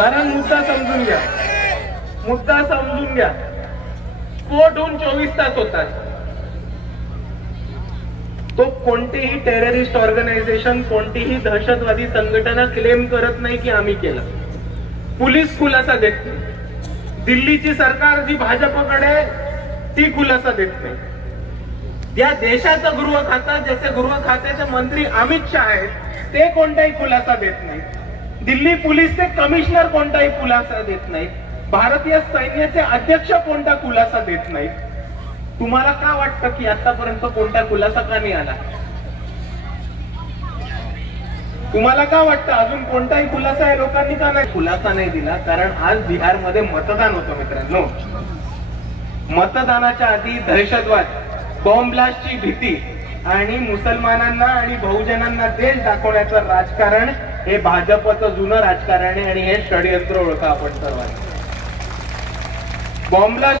कारण मुद्दा समजून घ्या, मुद्दा समजून घ्या. स्फोट होऊन 24 तास होतात. तो कोणतीही टेररिस्ट ऑर्गनायझेशन, कोणतीही दहशतवादी संघटना क्लेम करत नाही की आम्ही केलं. पोलीस खुलासा देत नाही. दिल्लीची सरकार जी भाजपकडे ती खुलासा देत नाही. या देशाचं गृह खातं, ज्याचे गृह खात्याचे मंत्री अमित शहा आहेत, ते कोणताही खुलासा देत नाही. दिल्ली पोलीसचे कमिशनर कोणताही खुलासा देत नाही. भारतीय सैन्याचे अध्यक्ष कोणता खुलासा देत नाही. तुम्हाला का वाटतं की आतापर्यंत कोणता खुलासा का नाही आला? तुम्हाला का वाटतं अजून कोणताही खुलासा आहे लोकांनी का नाही खुलासा नाही दिला? कारण आज बिहारमध्ये मतदान होतं मित्रांनो. मतदानाच्या आधी दहशतवाद, बॉम्ब ब्लास्टची भीती आणि मुसलमानांना आणि बहुजनांना देश दाखवण्याचं राजकारण हे भाजपचं जुनं राजकारण आहे आणि हे षडयंत्र ओळखा आपण सर्वांनी. Bomb blast